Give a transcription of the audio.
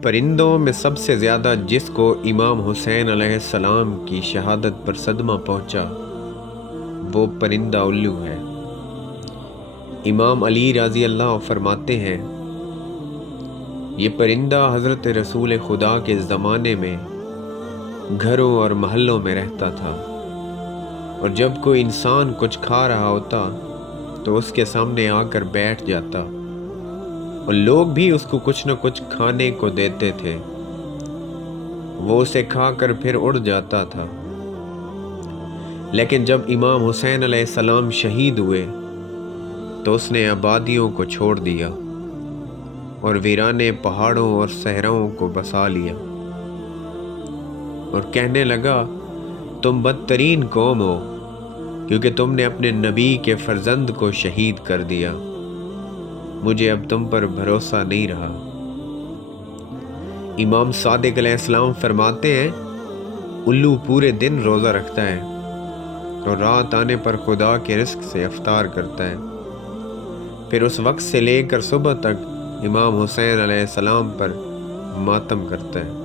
پرندوں میں سب سے زیادہ جس کو امام حسین علیہ السلام کی شہادت پر صدمہ پہنچا وہ پرندہ الو ہے۔ امام علی رضی اللہ فرماتے ہیں، یہ پرندہ حضرت رسول خدا کے زمانے میں گھروں اور محلوں میں رہتا تھا، اور جب کوئی انسان کچھ کھا رہا ہوتا تو اس کے سامنے آ کر بیٹھ جاتا، اور لوگ بھی اس کو کچھ نہ کچھ کھانے کو دیتے تھے، وہ اسے کھا کر پھر اڑ جاتا تھا۔ لیکن جب امام حسین علیہ السلام شہید ہوئے تو اس نے آبادیوں کو چھوڑ دیا اور ویرانے پہاڑوں اور صحراؤں کو بسا لیا، اور کہنے لگا تم بدترین قوم ہو کیونکہ تم نے اپنے نبی کے فرزند کو شہید کر دیا، مجھے اب تم پر بھروسہ نہیں رہا۔ امام صادق علیہ السلام فرماتے ہیں، الو پورے دن روزہ رکھتا ہے اور رات آنے پر خدا کے رزق سے افطار کرتا ہے، پھر اس وقت سے لے کر صبح تک امام حسین علیہ السلام پر ماتم کرتا ہے۔